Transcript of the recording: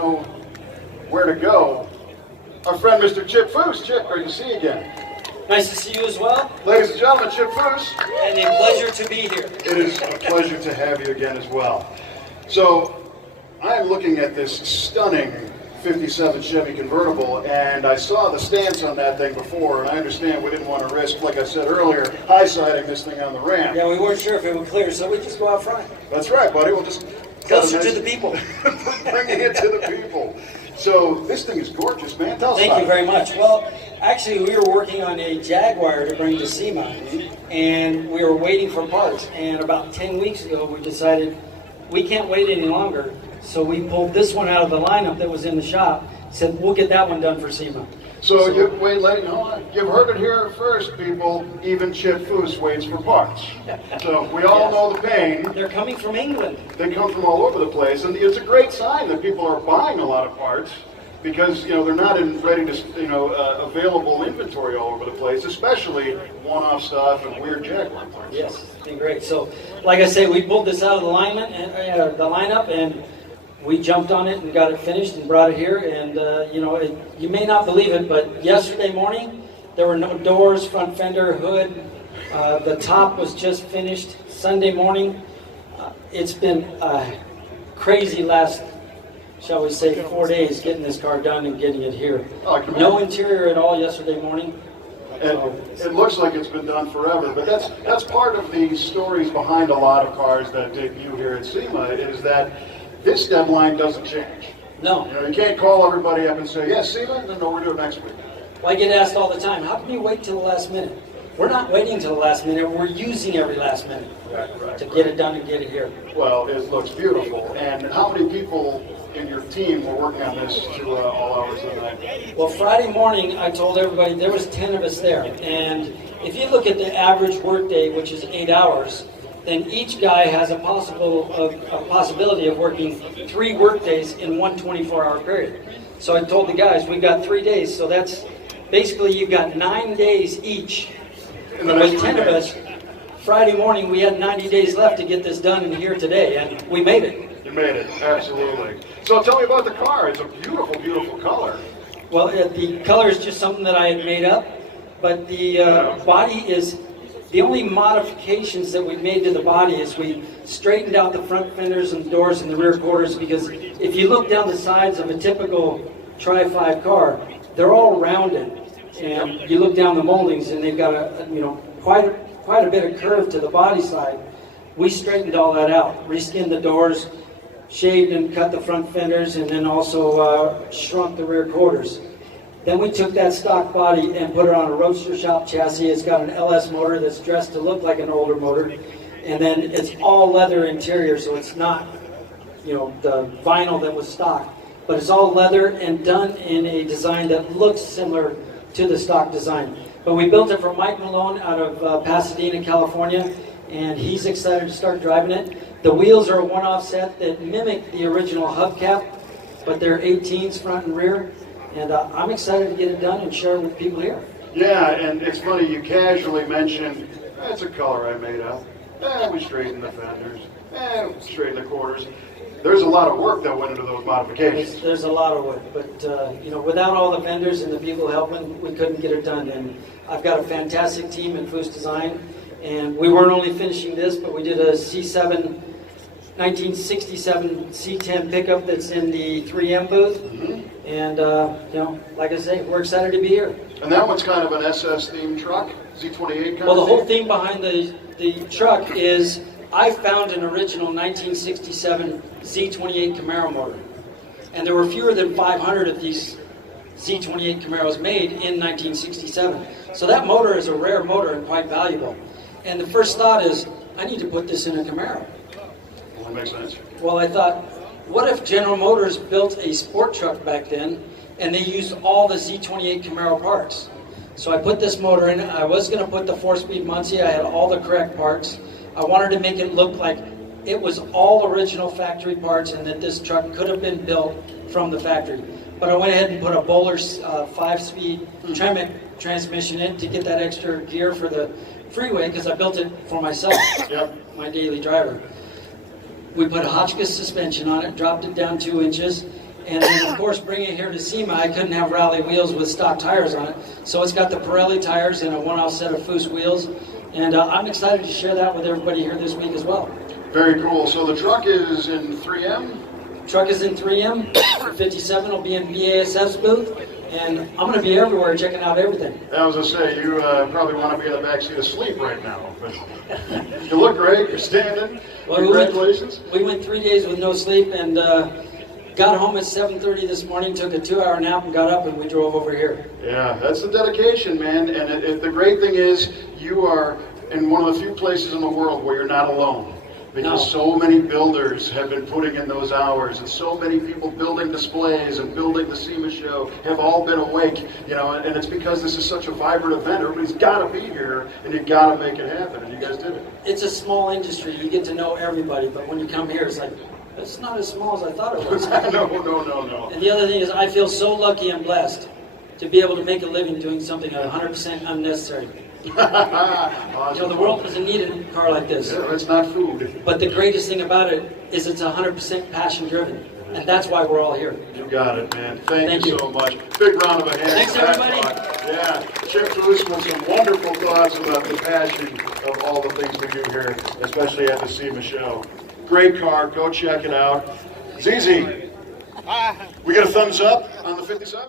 know where to go, our friend Mr. Chip Foose. Chip, great to see you again. Nice to see you as well. Ladies and gentlemen, Chip Foose. And a pleasure to be here. It is a pleasure to have you again as well. So, I am looking at this stunning 57 Chevy convertible, and I saw the stance on that thing before, and I understand we didn't want to risk, like I said earlier, high-siding this thing on the ramp. Yeah, we weren't sure if it would clear, so we just go out front. That's right, buddy. We'll just... Closer to the people. Bringing it to the people. So, this thing is gorgeous, man. Tell us Thank about you it. very much. Well, actually, we were working on a Jaguar to bring to SEMA, and we were waiting for parts, and about 10 weeks ago, we decided we can't wait any longer, so we pulled this one out of the lineup that was in the shop, said we'll get that one done for SEMA. So you've heard it here first, people. Even Chip Foose waits for parts. So we all know the pain. They're coming from England. They come from all over the place, and it's a great sign that people are buying a lot of parts because they're not in ready to available inventory all over the place, especially one-off stuff and weird Jaguar parts. Yes, it's been great. So, like I say, we pulled this out of the lineup and we jumped on it and got it finished and brought it here. And you may not believe it, but yesterday morning there were no doors, front fender, hood. The top was just finished. Sunday morning, it's been a crazy last, shall we say, 4 days getting this car done and getting it here. No interior at all yesterday morning. And it looks like it's been done forever, but that's part of the stories behind a lot of cars that debut here at SEMA, is that this deadline doesn't change. No. You can't call everybody up and say, yes, SEMA, no, we're doing next week. Well, I get asked all the time, how can you wait till the last minute? We're not waiting till the last minute, we're using every last minute to get it done and get it here. Well, it looks beautiful. And how many people in your team were working on this to all hours of the night? Well, Friday morning, I told everybody there was 10 of us there. And if you look at the average workday, which is 8 hours, then each guy has a possibility of working 3 workdays in one 24-hour period. So I told the guys, we've got 3 days, so that's basically you've got 9 days each. And with 10 of us, Friday morning we had 90 days left to get this done in here today, and we made it. You made it, absolutely. So tell me about the car. It's a beautiful, beautiful color. Well, the color is just something that I had made up, but the body is... The only modifications that we made to the body is we straightened out the front fenders and doors and the rear quarters, because if you look down the sides of a typical Tri-5 car, they're all rounded. And you look down the moldings and they've got quite a bit of curve to the body side. We straightened all that out, reskinned the doors, shaved and cut the front fenders, and then also shrunk the rear quarters. Then we took that stock body and put it on a Roadster Shop chassis. It's got an LS motor that's dressed to look like an older motor. And then it's all leather interior, so it's not, the vinyl that was stock. But it's all leather and done in a design that looks similar to the stock design. But we built it for Mike Malone out of Pasadena, California, and he's excited to start driving it. The wheels are a one-off set that mimic the original hubcap, but they're 18s front and rear. And I'm excited to get it done and share it with people here. Yeah, and it's funny, you casually mentioned, it's a color I made up. We straightened the fenders. We straightened the quarters. There's a lot of work that went into those modifications. There's a lot of work, but without all the vendors and the people helping, we couldn't get it done. And I've got a fantastic team at Foose Design, and we weren't only finishing this, but we did a C7 1967 C10 pickup that's in the 3M booth. Mm-hmm. And, like I say, we're excited to be here. And that one's kind of an SS-themed truck, Z28 kind Well, the of whole thing behind the truck is I found an original 1967 Z28 Camaro motor. And there were fewer than 500 of these Z28 Camaros made in 1967. So that motor is a rare motor and quite valuable. And the first thought is, I need to put this in a Camaro. Well, that makes sense. Well, I thought, what if General Motors built a sport truck back then and they used all the Z28 Camaro parts? So I put this motor in. I was going to put the 4-speed Muncie. I had all the correct parts. I wanted to make it look like it was all original factory parts and that this truck could have been built from the factory. But I went ahead and put a Bowler 5-speed Tremec transmission in to get that extra gear for the freeway, because I built it for myself, my daily driver. We put a Hotchkiss suspension on it, dropped it down 2 inches, And then, of course, bringing it here to SEMA, I couldn't have rally wheels with stock tires on it. So it's got the Pirelli tires and a one-off set of Foose wheels. And I'm excited to share that with everybody here this week as well. Very cool. So the truck is in 3M? Truck is in 3M. 57 will be in BASF's booth. And I'm going to be everywhere checking out everything. I was going to say, you probably want to be in the backseat asleep right now. But you look great. You're standing. Well, Congratulations. We went 3 days with no sleep and got home at 7:30 this morning, took a 2-hour nap and got up and we drove over here. Yeah, that's the dedication, man. And the great thing is you are in one of the few places in the world where you're not alone. Because so many builders have been putting in those hours, and so many people building displays and building the SEMA show have all been awake, you know, and it's because this is such a vibrant event. Everybody's got to be here, and you got to make it happen, and you guys did it. It's a small industry. You get to know everybody, but when you come here, it's like, it's not as small as I thought it was. No. And the other thing is, I feel so lucky and blessed to be able to make a living doing something 100% unnecessary. Awesome. You know, the world doesn't need a car like this. Yeah, it's not food. But the greatest thing about it is it's 100% passion driven. And that's why we're all here. You got it, man. Thank you so much. Big round of a hand. Thanks, everybody. Yeah, Chip Foose with some wonderful thoughts about the passion of all the things we do here, especially at the SEMA show. Great car. Go check it out. ZZ, we get a thumbs up on the 57?